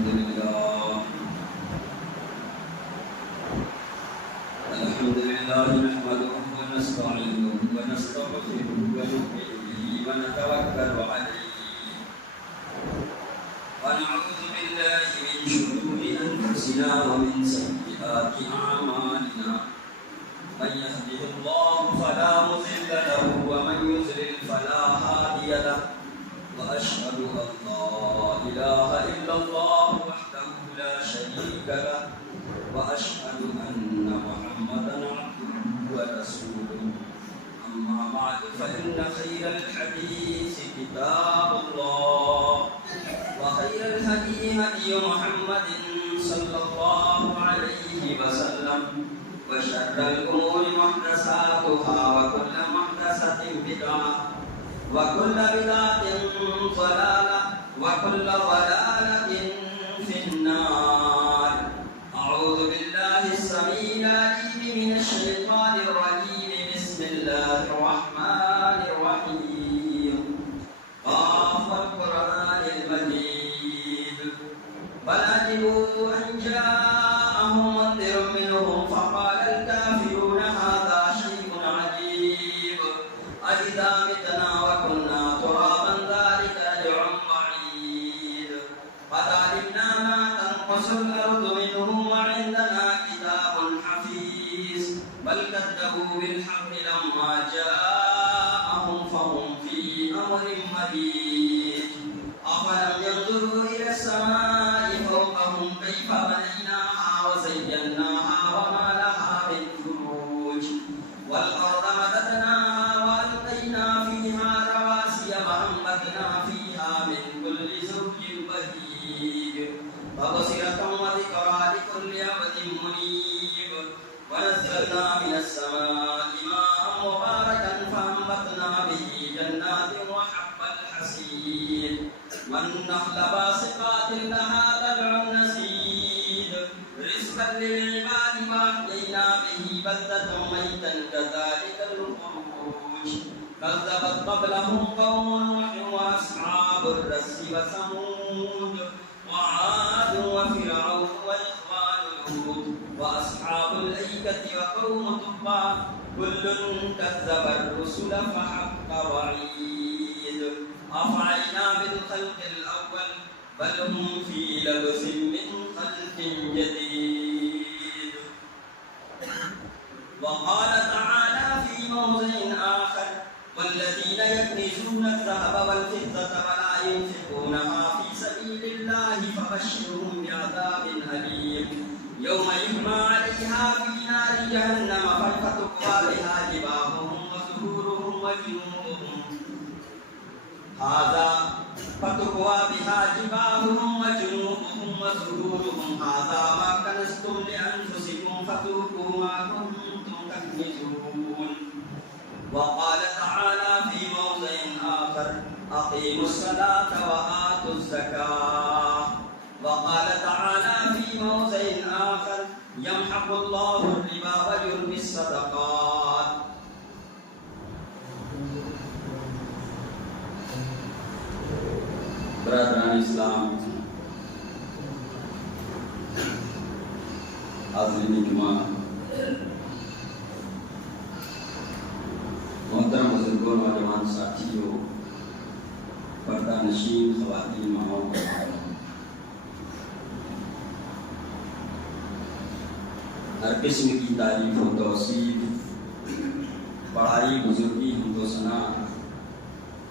لله نحمده ونستعينه ونستغفره ونؤمن به ونتوكل عليه ونعوذ بالله من شرور أنفسنا ومن سيئات أعمالنا من يهده الله فلا مضل له ومن يضلل فلا هادي له وأشهد أن لا إله إلا الله وحده لا شريك له وأشهد أن محمدا عبده ورسوله أما بعد فإن خير الحديث كتاب الله وخير الهدي هدي محمد صلى الله عليه وسلم وشر الأمور محدثاتها وكل محدثة بدعة وكل بدعة ضلالة وكل ضلالة في النار. أعوذ بالله السميع العليم من الشيطان الرجيم. بسم الله الرحمن الرحيم. قاف القرآن المجيد. بل عجبوا أن جاءهم منذر منهم فقال الكافرون هذا شيء عجيب أإذا متنا وكنا ترابا ذلك رجع بعيد قد علمنا ما تنقص الأرض منهم وعندنا كتاب حفيظ بل كذبوا بالحق لما جاءهم فهم في أمر مريج. أفلم ينظروا إلى السماء فوقهم كيف بنيناها وزيناها وما لها من فروج والأرض مددناها وألقينا فيها رواسي وأنبتنا فيها من كل زوج بهيج تبصرة وذكرى لكل عبد منيب. ونزلنا من السماء ماء مباركا فأنبتنا به جنات وحب الحصيد والنخل باسقات لها طلع نضيد رزقا للعباد وأحيينا به بلدة ميتا كذلك الخروج. كذبت قبلهم قوم نوح وأصحاب الرس وثمود وعاد وفرعون وإخوان لوط وأصحاب الأيكة وقوم تبع كل كذب الرسل فحق وعيد. أفعينا بالخلق الأول بل هم في لبس من خلق جديد. وقال تعالى في موضع آخر والذين يكنزون الذهب والفضة ولا ينفقونها في سبيل الله فبشرهم بعذاب أليم يوم يحمى عليها في نار جهنم فتكوى بها جباههم وظهورهم وجنوبهم هذا ما كنزتم لأنفسكم فذوقوا ما كنتم تكنزون. وقال تعالى في موضع آخر أقيموا الصلاة وآتوا الزكاة. وقال تعالى في موضع آخر يمحق الله الربا ويربي الصدقات. برادران اسلام، حاضرین جمعہ، محترم بزرگوں، نوجوان ساتھیوں، پردہ نشین خواتین، ماؤں، ہر قسم کی تعریف و توصیف، بڑائی، بزرگی، حمد و ثنا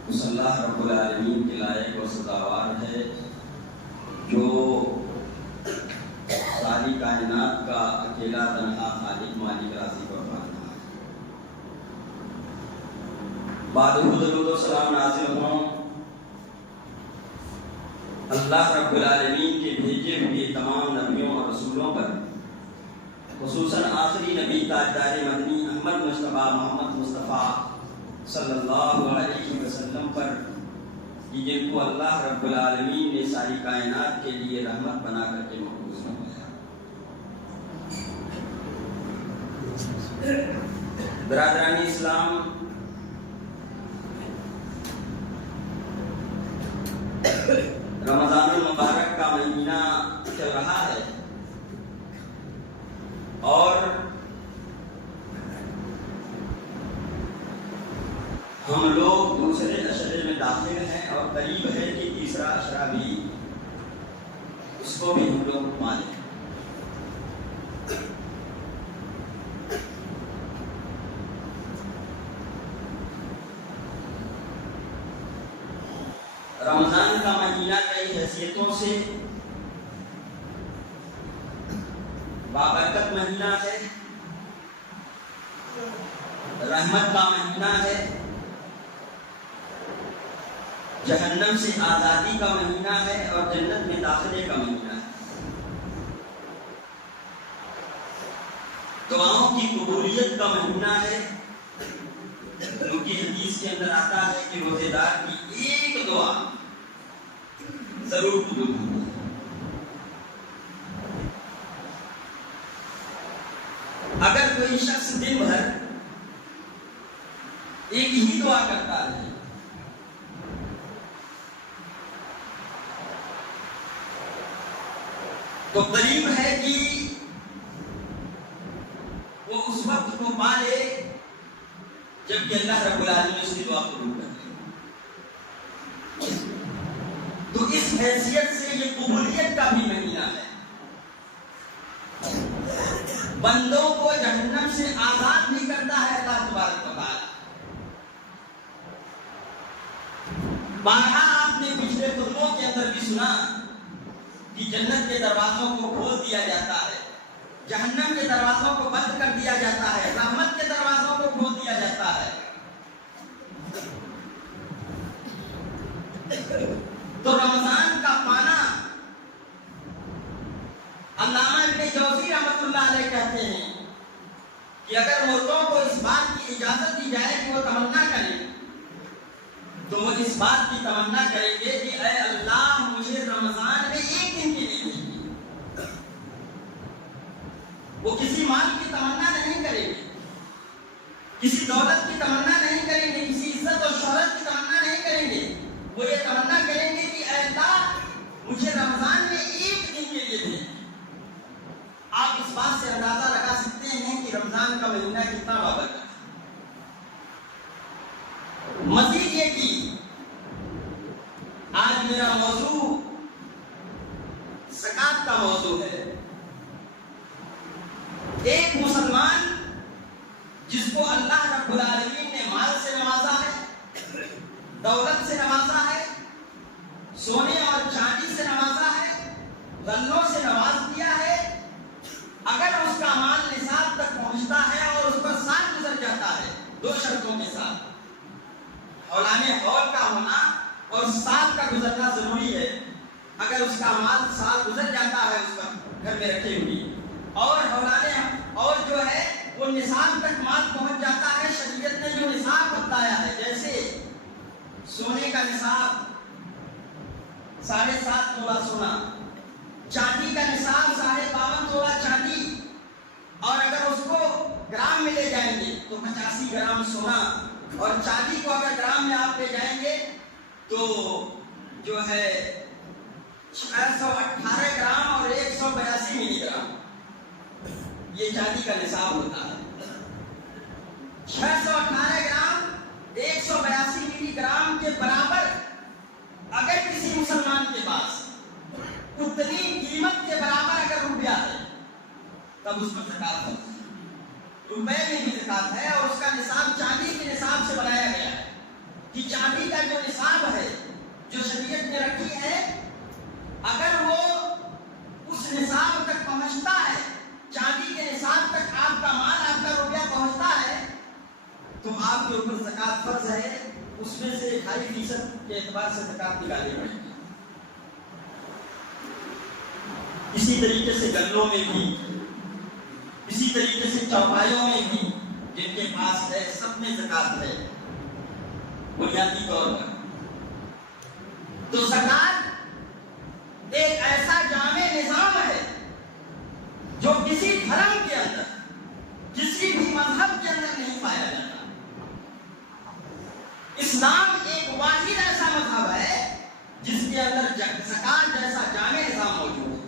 اس اللہ رب العالمین کے لائق و سزاوار ہے جو ساری کائنات کا اکیلا تنہا خالق، مالک، رازق اور مالک ہے۔ بعد درود و سلام نازل ہوں اللہ رب العالمین کے بھیجے ہوئے تمام نبیوں اور رسولوں پر، خصوصاً آخری نبی تاجدار مدنی احمد مصطفیٰ محمد مصطفیٰ صلی اللہ علیہ وسلم پر، جن کو اللہ رب العالمین نے ساری کائنات کے لیے رحمت بنا کر کے محفوظ فرمایا۔ برادران اسلام، رمضان المبارک کا مہینہ رہا ہے اور ہم لوگ دوسرے اشرے میں داخل ہیں اور قریب ہے کہ تیسرا اشرا بھی اس کو بھی ہم لوگ مانیں. رمضان کا مہینہ کئی حیثیتوں سے بابرکت مہینہ ہے، رحمت کا مہینہ ہے، جہنم سے آزادی کا مہینہ ہے اور جنت میں داخلے کا مہینہ ہے. دعاؤں کی قبولیت کا مہینہ ہے، کیونکہ حدیث کے اندر آتا ہے کہ روزے دار کی ایک دعا ضرور قبول ہوتی ہے. اگر کوئی شخص دن بھر ایک ہی دعا کرتا ہے تو قریب ہے کہ وہ اس وقت کو پا لے جبکہ اللہ رب العالمین اس کی دعا قبول کرے. تو اس حیثیت سے یہ قبولیت کا بھی مہینہ ہے. بندوں کو جہنم سے آزاد بھی کرتا ہے اللہ تبارک و تعالی. بارہا آپ نے پچھلے خطبوں کے اندر بھی سنا کہ جنت کے دروازوں کو کھول دیا جاتا ہے، جہنم کے دروازوں کو بند کر دیا جاتا ہے، رحمت کے دروازوں کو کھول دیا جاتا ہے. تو رمضان کا پانا علامہ ابن جوزی رحمۃ اللہ علیہ کہتے ہیں کہ اگر مردوں کو اس بات کی اجازت دی جائے کہ وہ تمنا کریں تو وہ اس بات کی تمنا کریں گے کہ اے اللہ مجھے رمضان میں ایک دن کے لیے دے. وہ کسی مال کی تمنا نہیں کریں گے، کسی دولت کی تمنا نہیں کریں گے، کسی عزت اور شہرت کی تمنا نہیں کریں گے. وہ یہ تمنا کریں گے کہ اے اللہ مجھے رمضان میں ایک دن کے لیے دے. آپ اس بات سے اندازہ لگا سکتے ہیں کہ رمضان کا مہینہ کتنا بابرکت ہے. مزید یہ کہ آج میرا موضوع زکات کا موضوع ہے. ایک مسلمان جس کو اللہ رب العالمین نے مال سے نوازا ہے، دولت سے نوازا ہے، سونے اور چاندی سے نوازا ہے، غلوں سے نواز دیا ہے، اگر اس کا مال نصاب تک پہنچتا ہے اور اس پر سال گزر جاتا ہے دو شرطوں کے ساتھ، حولان حول کا ہونا اور سال کا گزرنا ضروری ہے. اگر اس کا مال سال گزر جاتا ہے اس پر گھر میں رکھے ہوئی اور حولان اور جو ہے وہ نصاب تک مال پہنچ جاتا ہے، شریعت نے جو نصاب بتایا ہے جیسے سونے کا نصاب 7.5 تولہ سونا، چاندی کا نصاب 52.5 تولہ چاندی، اور اگر اس کو گرام میں لے جائیں گے تو 85 گرام سونا، اور چاندی کو اگر گرام میں آپ لے جائیں گے تو جو ہے 618 گرام اور 182 ملی گرام یہ چاندی کا نصاب ہوتا ہے. 618 گرام 182 ملی گرام کے برابر اگر کسی مسلمان کے پاس اتنی قیمت کے برابر اگر روپیہ ہے تب اس پر زکات ہے. روپے میں بھی زکات ہے اور اس کا نصاب چاندی کے نصاب سے بنایا گیا ہے کہ چاندی کا جو نصاب ہے جو شریعت نے رکھی ہے اگر وہ اس نصاب تک پہنچتا ہے، چاندی کے نصاب تک آپ کا مال آپ کا روپیہ پہنچتا ہے تو آپ کے اوپر زکات فرض ہے. اس میں سے 2.5% کے اعتبار سے زکات نکالی جائے گی. اسی طریقے سے گلوں میں بھی، اسی طریقے سے چوپایوں میں بھی جن کے پاس ہے سب میں زکات ہے بنیادی طور پر. تو زکات ایک ایسا جامع نظام ہے جو کسی دھرم کے اندر کسی بھی مذہب کے اندر نہیں پایا جاتا. اسلام ایک واحد ایسا مذہب ہے جس کے اندر زکات جیسا جامع نظام موجود ہے.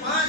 5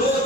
2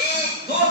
1-2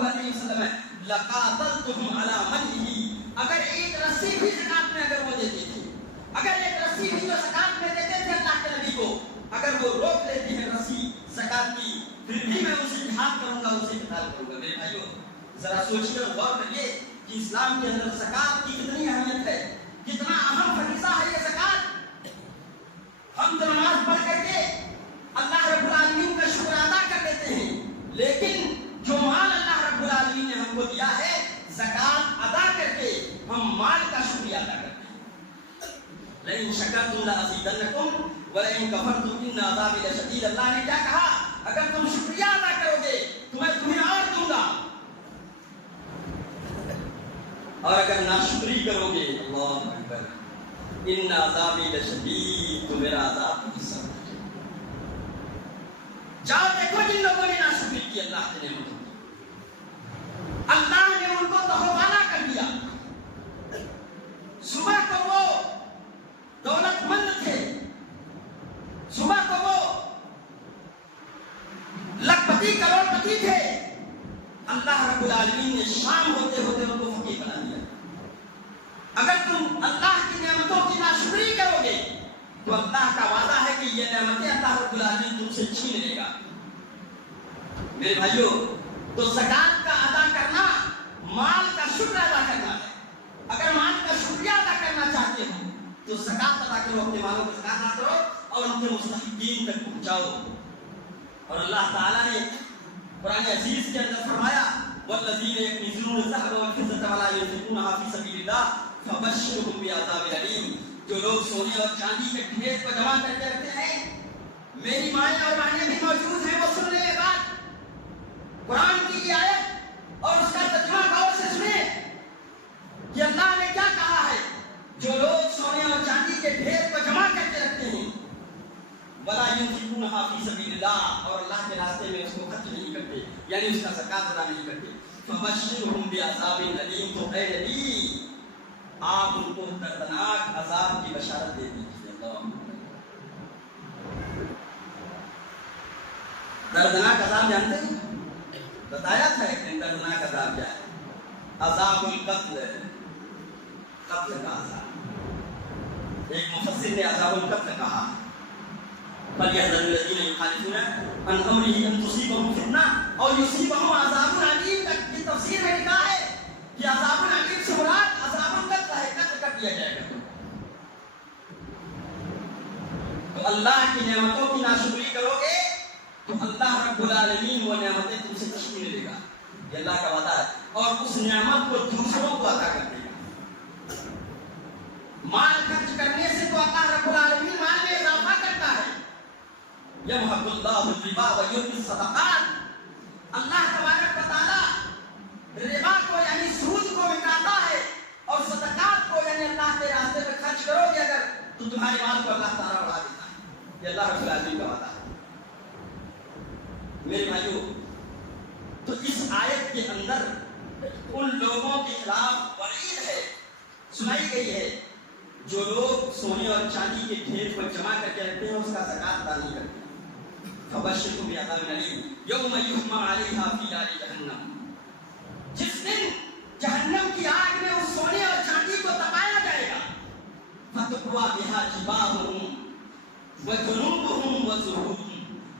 علیہ وسلم لقاتلتهم علی منعه، اگر ایک رسی بھی زکات میں اگر وہ دیتے تھے، اگر ایک رسی بھی جو زکات میں دیتے تھے اللہ کے نبی کو، اگر وہ روک لیتے ہیں رسی زکات کی، پھر بھی میں اسے جہاد کروں گا، اسے قتال کروں گا۔ میرے بھائیو ذرا سوچیے اور غور کریے کہ اسلام کے اندر زکات کی کتنی اہمیت ہے، کتنا اہم فریضہ ہے یہ زکات۔ ہم تو نماز پڑھ کر کے اللہ رب العالمین کا شکر ادا کر لیتے ہیں، لیکن جو مال اللہ رب العالمین نے ہم کو دیا ہے زکات ادا کر کے ہم مال کا شکریہ ادا کرتے ہیں۔ لئن شکرتم لازیدنکم ولئن کفرتم ان عذابی لشدید، اللہ نے کیا کہا؟ اگر تم شکریہ ادا کرو گے تو میں تمہیں اور دوں گا، اور اگر ناشکری کرو گے اللہ اکبر ان عذابی لشدید، تو میرا عذاب بہت سخت ہے۔ جاؤ دیکھو جن لوگوں نے ناشکری کی اللہ کے نعمتوں کی، اللہ نے ان کو تہوانا کر دیا۔ صبح کو وہ دولت مند تھے، صبح کو وہ لکھپتی کروڑ پتی تھے، اللہ رب العالمین نے شام ہوتے ہوتے ان کو فقیر بنا دیا۔ اگر تم اللہ کی نعمتوں کی ناشکری کرو گے تو اللہ کا وعدہ ہے کہ یہ نعمتیں اللہ رب العالمین تم سے چھین لے گا۔ میرے بھائیو تو زکات کا ادا کرنا مال کا شکر ادا کرنا ہے۔ اگر مال کا شکریہ ادا کرنا چاہتے ہو تو زکات ادا کرو، اپنے مالوں کو زکات ادا کرو اور ان کے مستحقین تک پہنچاؤ۔ اور اللہ تعالیٰ نے قرآن عزیز کے اندر فرمایا والذین یکنزون الذهب والفضة ولا ينفقونها في سبیل اللہ فبشرهم بعذاب الیم، جو لوگ سونے اور چاندی کے ڈھیر کو جمع کر کے رکھتے ہیں، میری مائیں اور بہنیں بھی موجود ہیں، وہ سننے کے بعد قرآن کی آیت اور اس کا ترجمہ غور سے سنیں کہ اللہ نے کیا کہا ہے۔ جو لوگ سونے اور چاندی کے ڈھیر کو جمع کر کے رکھتے ہیں ولا ينفقونها في سبيل اللہ، اور اللہ کے راستے میں اس کو خرچ نہیں کرتے، یعنی اس کا زکات ادا نہیں کرتے، فبشرهم بعذاب الیم، تو اے نبی آپ ان کو دردناک عذاب کی بشارت دے دیجیے۔ اللہ دردناک عذاب جانتے ہیں؟ بتایا تھا ایک دن دردناک عذاب کیا ہے، عذاب القتل، قتل کا عذاب۔ ایک مفسر نے عذاب القتل کہا فَلْيَحْذَرِ الَّذِينَ يُخَالِفُونَ عَنْ أَمْرِهِ أَن تُصِيبَهُمْ فِتْنَةٌ أَوْ يُصِيبَهُمْ عَذَابٌ أَلِيمٌ، کی تفسیر میں لکھا ہے کہ عذاب العلیم سے مراد عذاب القتل ہے، قتل کر دیا جائے گا۔ تو اللہ کی نعمتوں کی ناشکری کرو گے تو اللہ رب العالمین وہ نعمتیں تم سے چھین لے گا، یہ اللہ کا وعدہ ہے، اور اس نعمت کو دوسروں کو عطا کر دے گا۔ مال خرچ کرنے سے تو اللہ رب العالمین مال میں اضافہ کرتا ہے۔ یمحق اللہ الربا ویربی الصدقات، اللہ تبارک و تعالی ربا کو یعنی سود کو مٹاتا ہے، اور صدقات کو یعنی اللہ کے راستے میں خرچ کرو گے اگر تو تمہارے مال کو اللہ تعالیٰ بڑھا دیتا ہے، یہ اللہ رب العالمین کا وعدہ ہے۔ میرے بھائیو تو اس آیت کے اندر ان لوگوں کے خلاف وعید ہے، سنائی گئی ہے جو لوگ سونے اور چاندی کے ڈھیر کو جمع کر کے رکھتے ہیں، اس کا زکات ادا نہیں کرتے۔ فبشرهم بعذاب الیم یوم یحمى علیہا فی نار جہنم، جس دن جہنم کی آگ میں اس سونے اور چاندی کو تپایا جائے گا، فتقوی بها جباہهم وجنوبهم وظہورهم،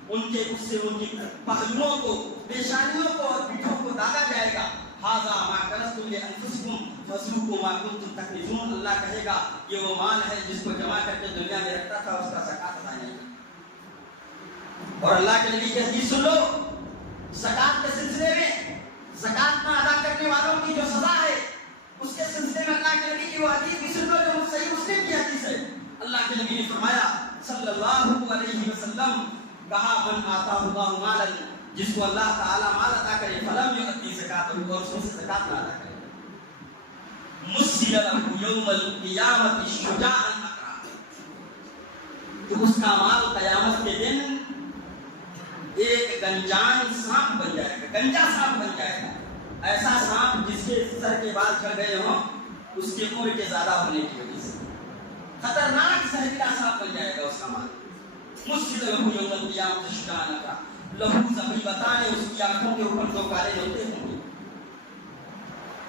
ان کے اس سے ان کی پہلوؤں کو، پیشانیوں کو اور پیٹھوں کو داغا جائے گا۔ ھذا ما کنزتم لانفسکم فذوقوا ما کنتم تکنزون، اللہ کہے گا یہ وہ مال ہے جس کو جمع کر کے دنیا میں رکھتا تھا، اس کا زکات ادا نہیں کرتا۔ اور اللہ کے نبی کی حدیث سن لو، زکات کے سلسلے میں زکات نہ ادا کرنے والوں کی جو سزا ہے اس کے سلسلے میں اللہ کے نبی کی وہ حدیث بھی سن لو جو صحیح مسلم کی حدیث ہے۔ اللہ کے نبی نے فرمایا صلی اللہ علیہ وسلم، کہا من آتاہ اللہ مالا، جس کو اللہ تعالی مال عطا کرے فلم یؤتی زکاتہ، اور اس میں سے زکات نہ ادا کرے، مثل له یوم القیامۃ شجاعا اقرا، تو اس کا مال قیامت کے دن ایک گنجان سانپ بن جائے گا، گنجا سانپ بن جائے گا، ایسا سانپ جس کے سر کے بال جھڑ گئے ہوں اس کی عمر کے زیادہ ہونے کی وجہ سے، خطرناک زہریلا سانپ بن جائے گا اس کا مال۔ مثل له یوم القیامۃ شجاعا اقرا، لہو زبیبتان، اس کی آنکھوں کے اوپر دو کالے نقطے ہوں گے،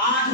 8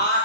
8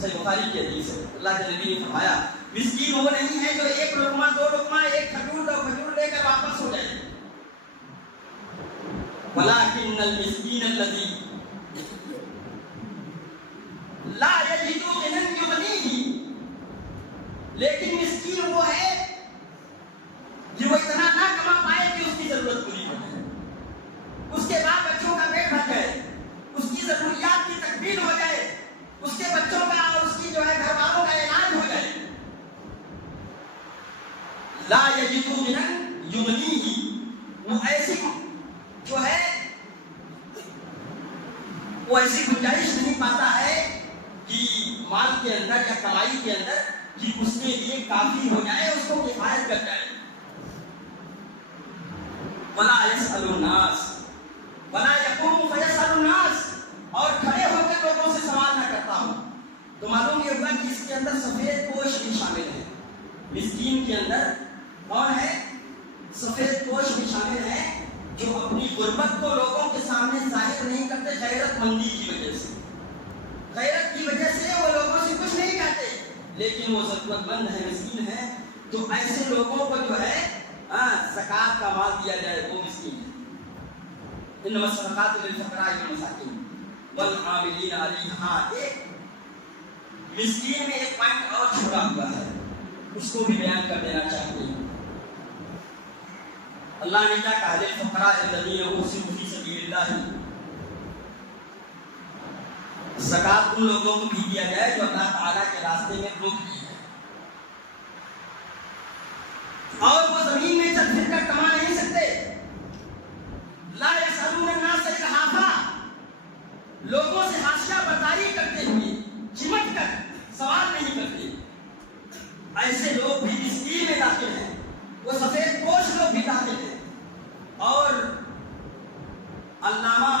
صحیح بخاری کی حدیث ہے، اللہ کے نبی نے فرمایا مسکین وہ نہیں ہے جو ایک لقمہ دو لقمہ ایک کھجور دو کھجور لے کر واپس ہو جائے، ولکن المسکین الذی لا یجد غنی یغنیہ، لیکن مسکین وہ ہے کہ وہ اتنا نہ کما پائے کہ اس کی ضرورت پوری ہو جائے، اس کے بعد بچوں کا پیٹ بھر جائے، اس کی ضروریات کی تکمیل ہو جائے، اس کے بچوں کا اور اس کی جو ہے گھر والوں کا علاج ہو جائے۔ لا یجد غنی یغنیہ، وہ ایسی جو ہے وہ ایسی گنجائش نہیں پاتا ہے کہ مال کے اندر یا کمائی کے اندر کہ اس کے لیے کافی ہو جائے، اس کو کفایت کر جائے۔ ولا یسأل الناس ولا یقوم فیسأل الناس، اور کھڑے ہو کر لوگوں سے سوال نہ کرتا ہوں۔ تو معلوم یہ ہوا کہ اس کے اندر سفید پوش بھی شامل ہے، مسکین کے اندر کون ہے؟ سفید پوش بھی شامل ہے، جو اپنی غربت کو لوگوں کے سامنے ظاہر نہیں کرتے، غیرت مندی کی وجہ سے، غیرت کی وجہ سے وہ لوگوں سے کچھ نہیں کہتے، لیکن وہ ضرورت مند ہے، مسکین ہے، تو ایسے لوگوں کو جو ہے زکوٰۃ کا مال دیا جائے، وہ مسکین ہے۔ انما الصدقات للفقراء والمساکین والعاملین علیہا، ایک مسکین میں ایک پوائنٹ اور چھوڑا ہوا ہے، اس کو بھی بیان کر دینا چاہتے ہیں۔ اللہ نے کیا کہا؟ للفقراء الذین احصروا فی سبیل اللہ، زکوٰۃ ان لوگوں کو بھی دیا جائے جو اللہ تعالیٰ کے راستے میں روک دیے ہیں، اور وہ زمین میں چل پھر کر کما نہیں سکتے۔ لا یسألون الناس الحافا، لوگوں سے حاشیہ برداری کرتے ہوئے چمٹ کر سوال نہیں کرتے، ایسے لوگ بھی مسکین میں داخل ہیں، وہ سفید پوش لوگ بھی داخل ہیں۔ اور علامہ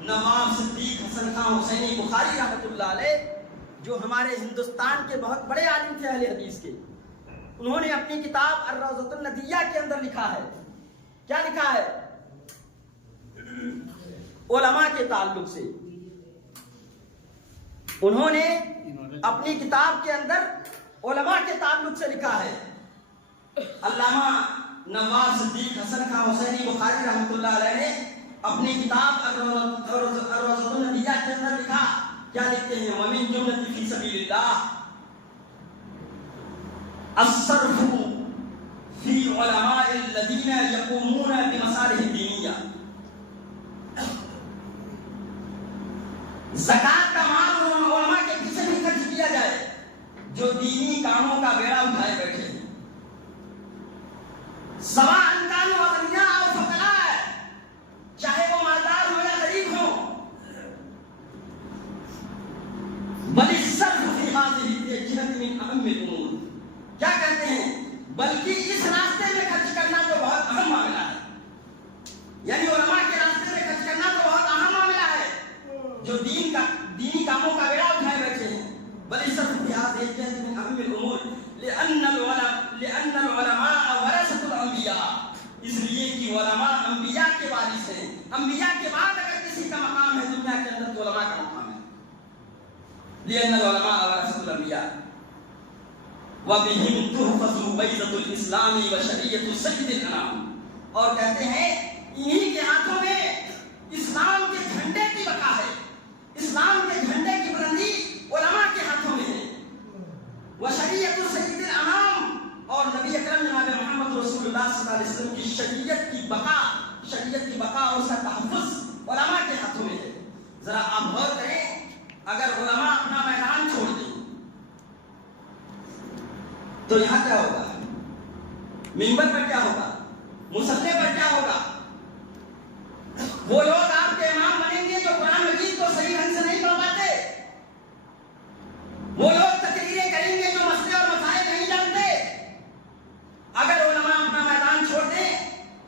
نواب صدیق حسن خان حسینی بخاری رحمۃ اللہ علیہ، جو ہمارے ہندوستان کے بہت بڑے عالم تھے اہل حدیث کے، انہوں نے اپنی کتاب الروضۃ الندیہ کے اندر لکھا ہے، کیا لکھا ہے؟ علماء کے تعلق سے انہوں نے اپنی کتاب کے اندر علماء کے تعلق سے لکھا ہے۔ علامہ نواب صدیق حسن خان حسینی بخاری رحمۃ اللہ علیہ نے اپنی کتاب الروضۃ الندیہ کے اندر لکھا، کیا لکھتے ہیں؟ ومن جملۃ فی سبیل اللہ الصرف فی علماء الذین یقومون بمصالح الدینیہ، زکوٰۃ کا مال ان علماء کے پیچھے بھی خرچ کیا جائے جو دینی کاموں کا بیڑا اٹھائے بیٹھے ہیں، سواء کانوا اغنیاء او فقراء، چاہے وہ مالدار ہو یا غریب ہو۔ بل الصرف فی هذه الجهة من اهم الامور، کیا کہتے ہیں؟ بلکہ اس راستے میں خرچ کرنا تو بہت اہم معاملہ ہے، یعنی علماء کے راستے میں خرچ کرنا تو بہت اہم معاملہ ہے، جو دینی کاموں کا بیڑا اٹھائے بیٹھے ہیں۔ بل الصرف فی هذه الجهة من اهم الامور لأن العلماء ورثۃ الانبیاء، اس لیے کہ علماء انبیاء کے وارث ہیں، انبیاء کے بعد اگر کسی کا مقام ہے دنیا کے اندر تو علماء کا مقام ہے۔ لأن العلماء ورثۃ الانبیاء وبهم تحفظ بیضۃ الاسلام وشریعۃ سید الانام، اور کہتے ہیں انہی کے ہاتھوں میں اسلام کے جھنڈے کی بقا ہے، اسلام کے جھنڈے کی بلندی علماء کے ہاتھوں میں ہے۔ وشریعۃ سید الانام، اور نبی اکرم جناب محمد رسول اللہ صلی اللہ علیہ وسلم کی شریعت کی بقا اور اس کا تحفظ علماء کے ہاتھوں میں ہے۔ ذرا آپ غور کریں، اگر علماء اپنا میدان چھوڑ دیں تو یہاں کیا ہوگا؟ منبر پر کیا ہوگا؟ مصلی پر کیا ہوگا؟ وہ لوگ آپ کے امام بنیں گے جو قرآن مجید کو صحیح ڈھنگ سے نہیں پڑھ پاتے، وہ لوگ تقریریں کریں گے جو مسئلے اور مسائل نہیں جانتے۔ اگر علماء اپنا میدان چھوڑ دیں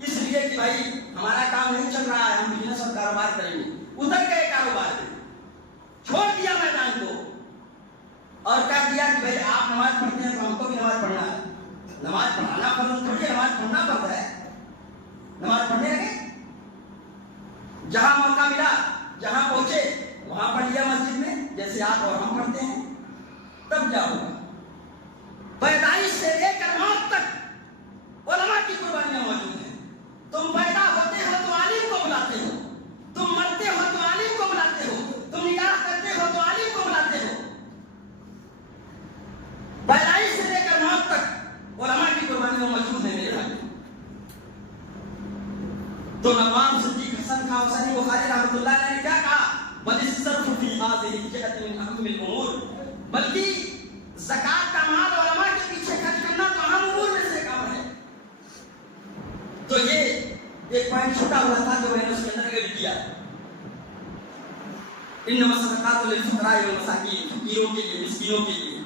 اس لیے کہ بھائی ہمارا کام نہیں چل رہا ہے، ہم بزنس اور کاروبار کریں گے، ادھر گئے کاروبار میں، چھوڑ دیا میدان کو اور کہہ دیا کہ بھائی آپ نماز پڑھتے ہیں تو ہم کو بھی نماز پڑھنا ہے، نماز پڑھانا فرض تھوڑی ہے، نماز پڑھنا فرض ہے، نماز پڑھنے لگے، جہاں موقع ملا جہاں پہنچے وہاں پڑھ لیا مسجد میں، جیسے جیسے آپ اور ہم پڑھتے ہیں، تب کیا ہوگا؟ پیدائش سے لے کر موت تک علماء کی قربانیاں موجود ہیں۔ تم پیدا ہوتے ہو تو عالم کو بلاتے ہو، تم مرتے ہو تو عالم کو بلاتے ہو، تم نکاح کرتے ہو تو عالم کو بلاتے ہو۔ پیدائش سے لے کر موت تک علماء کی قربانیاں موجود ہیں میرے بھائی۔ تو نواب صدیق حسن خان حسینی بخاری رحمۃ اللہ علیہ نے کیا کہا؟ بل الصرف فی هذه الجهة من اهم الامور، بلکہ زکات کا مال علماء کے پیچھے خرچ کرنا تو اہم امور میں سے کام ہے۔ تو یہ ایک پوائنٹ چھوٹا ہوا تھا جو میں نے اس کے اندر ایڈ کیا۔ انما الصدقات للفقراء والمساکین، فقیروں کے لیے، مسکینوں کے لیے،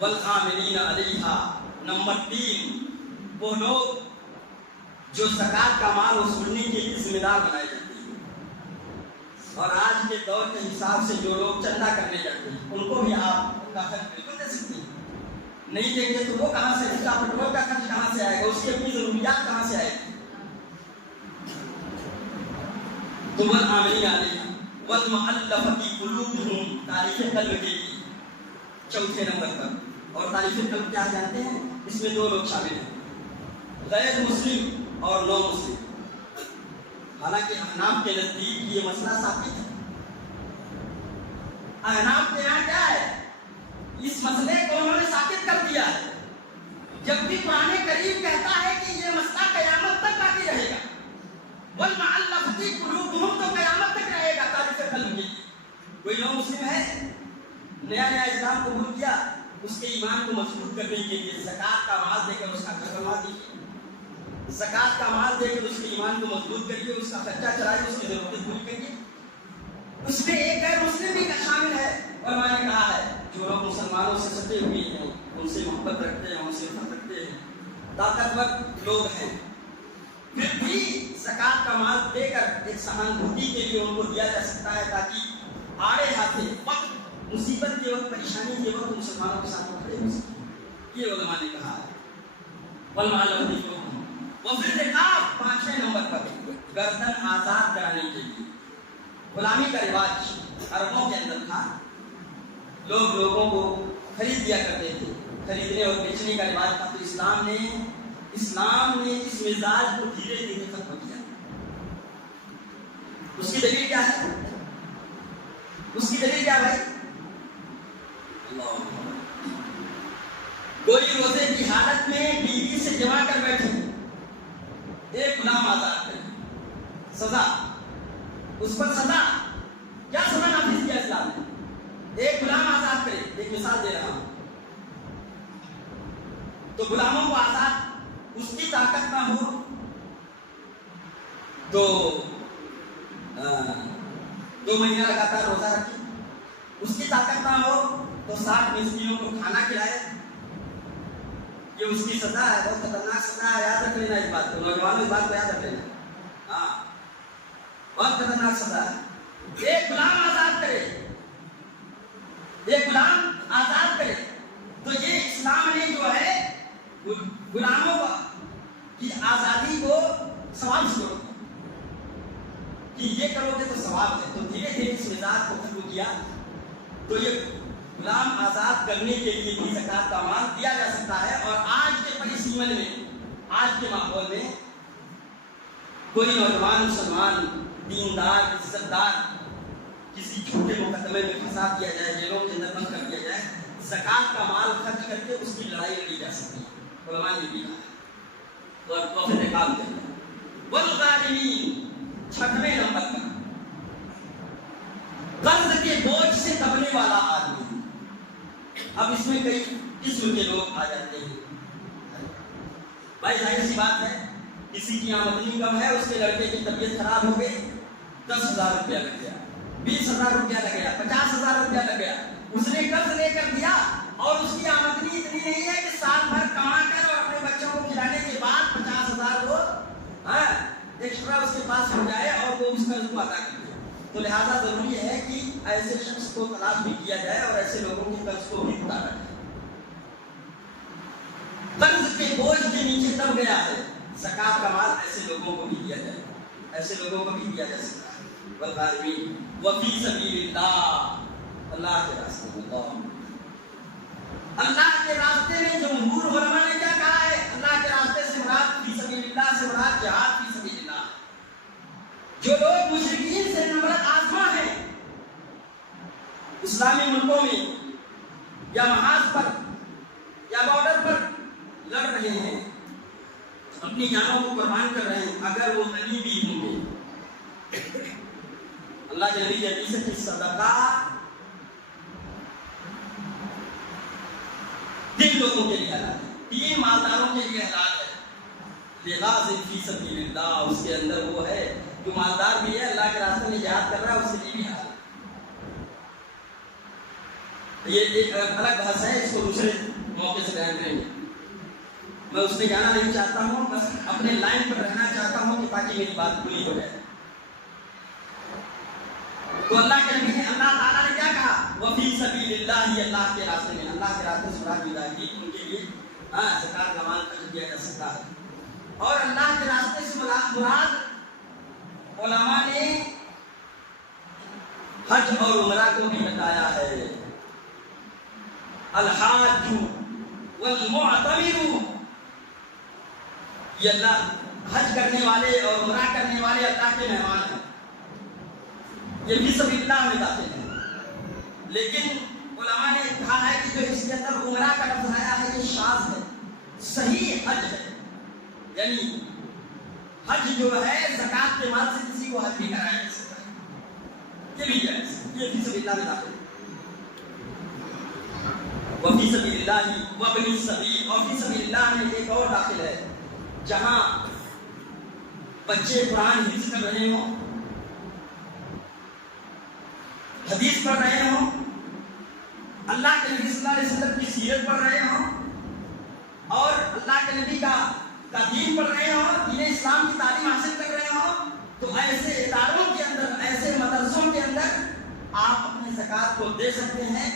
والعاملین علیہا۔ نمبر 3، وہ لوگ جو زکات کا مال وصولنے کے لیے ذمہ دار بنائے جاتے ہیں، اور آج کے دور کے حساب سے جو لوگ چندہ کرنے جاتے ہیں ان کو بھی آپ ان کا خرچ بالکل دے سکتے ہیں۔ نہیں دیں گے تو وہ کہاں سے، اس کا پیٹرول کا خرچ کہاں سے آئے گا، اس کی اپنی ضروریات کہاں سے آئے گی؟ تو والعاملین علیہا والمؤلفۃ قلوبہم، تعریف قلب کے لیے چوتھے نمبر پر۔ اور تعریف قلب کیا جانتے ہیں؟ اس میں 2 لوگ شامل ہیں، غیر مسلم اور نو مسلم۔ حالانکہ احناف کے نزدیک یہ مسئلہ ثابت ہے۔ احناف کے یہاں کیا ہے؟ اس مسئلے کو انہوں نے ثابت کر دیا ہے۔ جب بھی قرآن کریم کہتا ہے کہ یہ مسئلہ قیامت تک باقی رہے گا، والمؤلفۃ قلوبہم، تو قیامت تک رہے گا تعریف قلب کے لیے۔ کوئی نو مسلم ہے، نیا اسلام قبول کیا، اس کے ایمان کو مضبوط کرنے کے لیے زکات کا مال دے کر اس کا گھر بنوا دیجیے، زکات کا مال دے کر اس کے ایمان کو مضبوط کریے، اس کا خرچہ چلائیے، اس کی ضرورتیں پوری کریے۔ اس میں ایک غیر مسلم بھی شامل ہے، اور میں نے کہا ہے جو لوگ مسلمانوں سے سٹے ہوئے ہیں، ان سے محبت رکھتے ہیں، ان سے نفرت رکھتے ہیں، طاقتور لوگ ہیں، پھر بھی زکات کا مال دے کر ایک سہانبھوتی کے لیے ان کو دیا جا سکتا ہے، تاکہ آڑے ہاتھے وقت مصیبت کے وقت، پریشانی کے وقت مسلمانوں کے ساتھ کھڑے ہو سکیں۔ یہ علماء نے کہا ہے۔ والمؤلفۃ قلوبہم، وفی الرقاب، 5ویں نمبر پر گردن آزاد کرانے کے لیے۔ غلامی کا رواج عربوں کے اندر تھا، لوگ لوگوں کو خرید دیا کرتے تھے، خریدنے اور بیچنے کا رواج تھا۔ تو اسلام نے اس مزاج کو دھیرے دھیرے ختم کیا۔ اس کی دلیل کیا ہے؟ بھائی، کوئی روزے کی حالت میں بیوی سے جمع کر بیٹھے، ایک غلام آزاد کرے، سزا اس پر سزا، کیا سزا نافذ کیا اسلام نے؟ ایک غلام آزاد کرے، ایک مثال دے رہا ہوں، تو غلاموں کو آزاد، اس کی طاقت نہ ہو تو 2 مہینہ لگاتار روزہ رکھے، اس کی طاقت نہ ہو تو 60 مسکینوں کو کھانا کھلائے۔ یہ اس کی سزا ہے، بہت خطرناک سزا ہے، یاد رکھ لینا اس بات کو، نوجوانوں اس بات کو یاد رکھ لینا، ہاں بہت خطرناک سزا ہے۔ ایک غلام آزاد کرے، تو یہ اسلام نے جو ہے غلاموں کی آزادی کو ثواب سے جوڑ دیا کہ یہ کرو گے تو ثواب ہے۔ تو دھیرے دھیرے اس مزاج کو ختم کیا، تو یہ غلام آزاد کرنے کے لیے بھی زکات کا مال دیا جا سکتا ہے۔ اور آج کے پریس عمل میں، آج کے ماحول میں، کوئی نوجوان مسلمان دیندار عزت دار کسی جھوٹے مقدمے میں پھنسا دیا جائے، جیلوں کے اندر بند کر دیا جائے، زکات کا مال خرچ کر کے اس کی لڑائی لڑی جا سکتی ہے۔ علماء نے بھی کہا اور وفد رقاب کہتے ہیں۔ والغارمین، 6ویں نمبر پر قرض کے بوجھ سے دبنے والا آدمی۔ اب اس میں کئی قسم کے لوگ آ جاتے ہیں۔ بھائی ظاہر سی بات ہے، کسی کی آمدنی کم ہے، اس کے لڑکے کی طبیعت خراب ہو گئی، 10,000 روپیہ لگ گیا، 20,000 روپیہ لگ گیا، 50,000 روپیہ لگ گیا، اس نے قرض لے کر دیا، اور اس کی آمدنی اتنی نہیں ہے کہ سال بھر کما کر اور اپنے بچوں کو کھلانے کے بعد 50,000 وہ ایکسٹرا اس کے پاس ہو جائے اور وہ اس قرض کو ادا کر دے۔ تو لہٰذا ضروری ہے کہ ایسے شخص کو تلاش بھی کیا جائے اور ایسے لوگوں کے قرض کو بھی اتارا جائے۔ قرض کے بوجھ کے نیچے دب گیا ہے، زکات کا مال ایسے لوگوں کو بھی دیا جائے، ایسے لوگوں کو بھی دیا جا سکتا ہے۔ والغارمین وفی سبیل اللہ، اللہ کے راستے میں. اللہ کے راستے میں جمہور علماء نے کیا کہا ہے؟ اللہ کے راستے سے مراد فی سبیل اللہ سے مراد جہاد فی سبیل اللہ. جو لوگ مشرکین سے نبرد آزما ہیں اسلامی ملکوں میں یا محاذ پر یا بارڈر پر لڑ رہے ہیں، اپنی جانوں کو قربان کر رہے ہیں، اگر وہ نبی بھی ہوں گے، اللہ کے نبی کی حدیث ہے کہ صدقہ تین لوگوں کے لیے حلال ہے، تین مالداروں کے لیے حلال ہے. لغازل فی سبیل اللہ، اس کے اندر وہ ہے جو مالدار بھی ہے، اللہ کے راستے میں جہاد کر رہا ہے، اس کے لیے بھی حلال ہے. یہ ایک الگ بحث ہے، اس کو دوسرے موقع سے بیان کریں گے. میں اس میں جانا نہیں چاہتا ہوں، بس اپنے لائن پر رہنا چاہتا ہوں کہ تاکہ میری بات پوری ہو جائے. تو اللہ کے نبی نے، اللہ تعالیٰ نے کیا کہا؟ وفی سبیل اللہ، اللہ کے راستے میں. اللہ کے راستے سے مراد مجاہدین، ان کے لیے زکات کا مال خرچ کیا جا سکتا ہے. اور اللہ کے راستے سے مراد علماء نے حج اور عمرہ کو بھی بتایا ہے. الحاج والمعتمر، یہ اللہ حج کرنے والے اور عمرہ کرنے والے اللہ کے مہمان ہیں، یہ بھی سب اللہ میں داخل ہیں. لیکن علماء نے کہا ہے کہ جو اس کے اندر عمرہ کا لفظ آیا ہے یہ شاذ ہے. صحیح حج ہے، یعنی حج جو ہے زکات کے مال سے کسی کو حج بھی کرایا جا سکتا ہے، یہ بھی جائز، یہ بھی سب اللہ میں داخل ہے. وفی سبیل اللہ وابن السبیل، اور فی سبیل اللہ میں ایک اور داخل ہے جہاں بچے قرآن حفظ کر رہے ہوں، حدیث پڑھ رہے ہوں، اللہ کے نبی صلی اللہ علیہ وسلم کی سیرت پڑھ رہے ہوں، اور اللہ کے نبی کا دین پڑھ رہے ہوں، دین اسلام کی تعلیم حاصل کر رہے ہوں. تو ایسے اداروں کے اندر، ایسے مدرسوں کے اندر آپ اپنی زکات کو دے سکتے ہیں.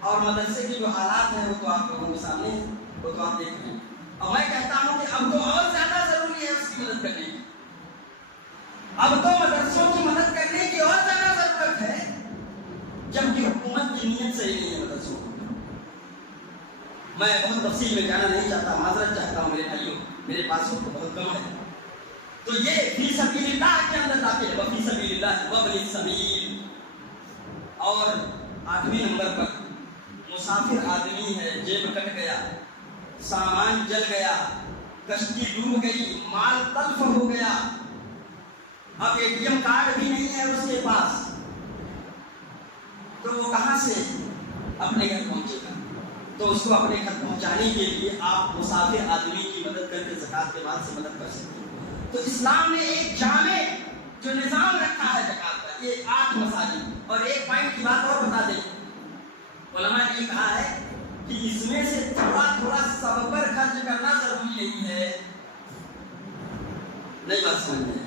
اور مدرسے کی جو حالات ہیں وہ تو آپ لوگوں کے سامنے ہیں، وہ تو آپ دیکھ رہے ہیں. اور میں کہتا ہوں کہ اب تو اور زیادہ ضروری ہے اس کی مدد کرنے کی. اب تو مدرسوں کی مدد کرنے کی اور زیادہ ضرورت ہے، جبکہ حکومت کی نیت صحیح نہیں ہے مدرسوں کو. میں بہت تفصیل میں جانا نہیں چاہتا، معذرت چاہتا ہوں میرے بھائیوں، میرے پاس وقت بہت کم ہے. تو یہ فی سبیل اللہ کے اندر داخل ہے، وفی سبیل اللہ وابن السبیل. اور 8ویں نمبر پر مسافر آدمی ہے، جیب کٹ گیا، سامان جل گیا، کشتی ڈوب گئی، مال تلف ہو گیا، اب ATM کارڈ بھی نہیں ہے اس کے پاس، تو وہ کہاں سے اپنے گھر پہنچے گا؟ تو اس کو اپنے گھر پہنچانے کے لیے آپ مسافر آدمی کی مدد کر کے زکات کے بعد سے مدد کر سکتے ہیں. تو اسلام نے ایک جامع جو نظام رکھا ہے زکات کا، یہ 8 مسائل. اور ایک پوائنٹ کی بات اور بتا دیں، علماء نے کہا ہے کہ اس میں سے تھوڑا تھوڑا سب پر خرچ کرنا ضروری نہیں ہے. نہیں بات سمجھ میں؟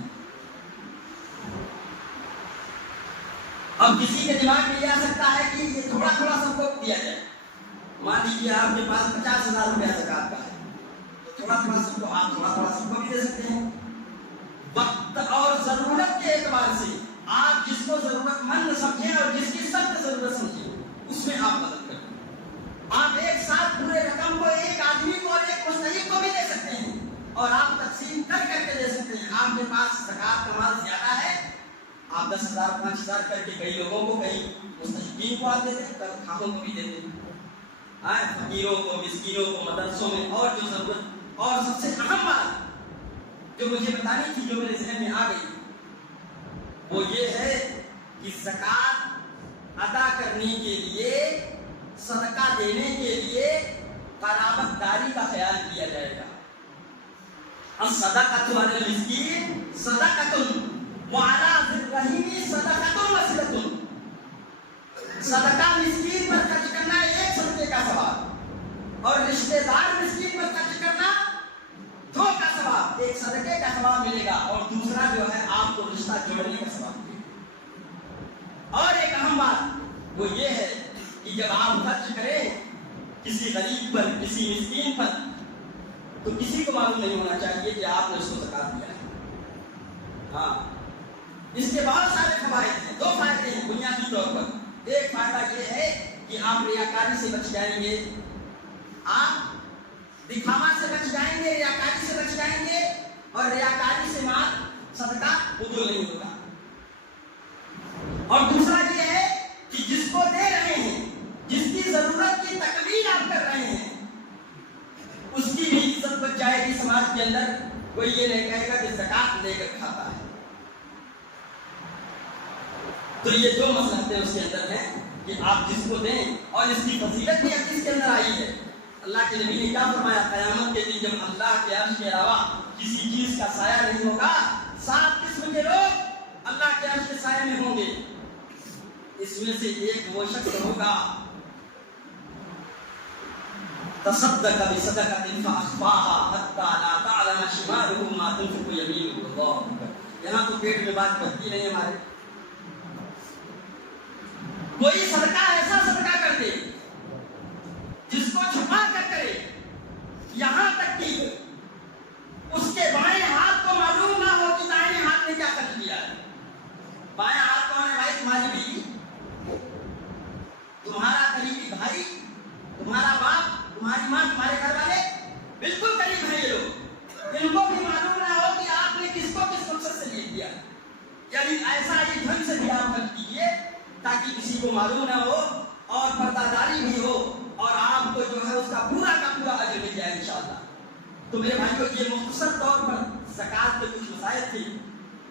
اب کسی کے دماغ میں یہ آ سکتا ہے کہ یہ تھوڑا تھوڑا سب کو دیا جائے. مان لیجیے آپ کے پاس 50,000 روپیہ زکات کا ہے، تو تھوڑا تھوڑا سب کو، آپ تھوڑا تھوڑا سب کو بھی دے سکتے ہیں. وقت اور ضرورت کے اعتبار سے آپ جس کو ضرورت مند سمجھیں اور جس کی سخت ضرورت سمجھیں اس میں آپ مدد کریں. آپ ایک ساتھ پورے رقم کو ایک آدمی کو اور ایک مستحق کو بھی دے سکتے ہیں، اور آپ تقسیم کر کے دے سکتے ہیں. آپ کے پاس زکات کا مال زیادہ ہے، آپ 10,000 5,000 کر کے کئی لوگوں کو، کئی مستحقین کو آپ دیتے ہیں، تنخواہوں کو بھی دیتے ہیں، فقیروں کو، مسکینوں کو، مدرسوں میں. اور جو ضرورت، اور سب سے اہم بات جو مجھے بتانی تھی، جو میرے ذہن میں آ گئی، وہ یہ ہے کہ زکات ادا کرنے کے لیے، صدقہ دینے کے لیے قرابت داری کا خیال کیا جائے گا. الصدقۃ علی المسکین صدقۃ وعلی ذی الرحیم صدقۃ وصلۃ. صدقہ مسکین پر خرچ کرنا ایک صدقے کا ثواب، اور رشتہ دار مسکین پر خرچ کرنا 2 کا ثواب. ایک صدقے کا ثواب ملے گا اور دوسرا جو ہے آپ کو رشتہ جوڑنے کا ثواب ملے گا. اور ایک اہم بات وہ یہ ہے کہ جب آپ خرچ کریں کسی غریب پر، کسی مسکین پر، تو کسی کو معلوم نہیں ہونا چاہیے کہ آپ نے اس کو زکات دیا ہے. ہاں، اس کے بہت سارے فوائد ہیں. 2 فائدے ہیں بنیادی طور پر. ایک فائدہ یہ ہے کہ آپ ریاکاری سے بچ جائیں گے، آپ دکھاوا سے بچ جائیں گے، ریاکاری سے بچ جائیں گے، اور ریاکاری سے مال صدقہ قبول نہیں ہوگا۔ اور دوسرا یہ ہے کہ جس کو دے رہے ہیں، جس کی ضرورت کی تکمیل آپ کر رہے ہیں، اس کی بھی عزت بچ جائے گی سماج کے اندر۔ کوئی یہ نہیں کہے گا کہ زکات لے کر کھاتا ہے۔ تو یہ دو مصلحتیں اس کے اندر ہیں کہ آپ جس کو دیں، اور اس کی فضیلت بھی حدیث کے اندر آئی ہے۔ اللہ کے نبی نے کیا فرمایا؟ قیامت کے دن جب اللہ کے عرش کے علاوہ کسی چیز کا سایہ نہیں ہوگا، 7 قسم کے لوگ اللہ کے عرش کے سائے میں ہوں گے۔ اس میں سے ایک وہ شخص ہوگا تصدق بصدقۃ فاخفاها حتى لا تعلم شماله ما تنفق يمينه۔ اللہ اکبر۔ یہاں تو پیٹ میں بات بچتی نہیں ہمارے۔ کوئی صدقہ ایسا صدقہ کر دے جس کو چھپا کر کرے، یہاں تک کہ اس کے بائیں ہاتھ کو معلوم نہ ہو کہ دائیں ہاتھ نے کیا خرچ کیا ہے۔ بائیں ہاتھ کون ہے بھائی؟ تمہاری بیوی، تمہارا قریبی بھائی، تمہارا باپ، تمہاری ماں، تمہارے گھر والے، بالکل قریب ہیں یہ لوگ۔ ان کو بھی معلوم نہ ہو کہ آپ نے کس کو کس مقصد سے لے دیا۔ یعنی ایسا ہی ڈھنگ سے بھی آپ خرچ کیجیے تاکہ کسی کو معلوم نہ ہو، اور پردہ داری بھی ہو، اور آپ کو جو ہے اس کا پورا کا پورا اجر مل جائے انشاءاللہ۔ تو میرے بھائیوں، یہ مختصر طور پر زکوٰۃ کے کچھ مسائل تھے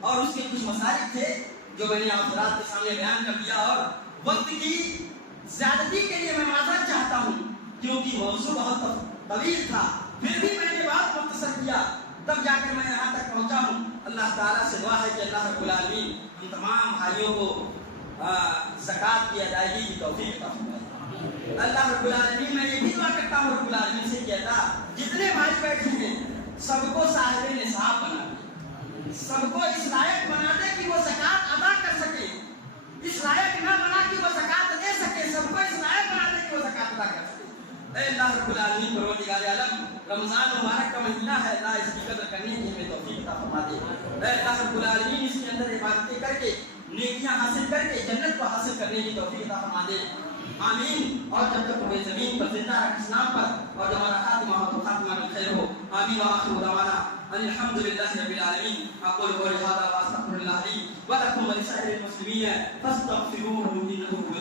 اور اس کے کچھ مسائل تھے جو میں نے آپ حضرات کے سامنے بیان کر دیا۔ اور وقت کی زیادتی کے لیے میں معذرت چاہتا ہوں کیونکہ موضوع بہت طویل تھا، پھر بھی میں نے بات مختصر کیا، تب جا کر میں یہاں تک پہنچا ہوں۔ اللہ تعالیٰ سے دعا ہے کہ اللہ رب العالمین ہم تمام بھائیوں کو زکوٰۃ کی ادائیگی کی توفیق عطا فرمائے۔ اللہ رب العالمین، میں یہ بھی دعا کرتا ہوں رب العالمین سے کہ اللہ جتنے بھائی بیٹھے ہیں سب کو صاحب نصاب بنا دے، سب کو اس لائق بنا دے کہ وہ زکوٰۃ ادا کر سکے، اس لائق نہ بنا کہ وہ زکوٰۃ دے سکے، سب کو اس لائق بنا دے کہ وہ زکوٰۃ ادا کر سکے۔ اے اللہ رب العالمین، پروردگار عالم، رمضان مبارک کا مہینہ ہے، اللہ اس کی قدر کرنے کی ہمیں توفیق عطا فرما دے۔ اے اللہ رب العالمین، اس کے اندر عبادتیں کر کے، نیکیاں حاصل کر کے جنت کو حاصل کرنے کی توفیق عطا فرما دے، آمین۔ اور جب تک ہمیں زمین پر زندہ رکھ اسلام پر، اور ہمارا خاتمہ ہو تو خاتمہ بالخیر ہو، آمین۔ وآخر دعوانا ان الحمد للہ رب العالمین۔ اقول قولی ھذا واستغفر اللہ لی ولکم ولسائر المسلمین فاستغفروہ انہ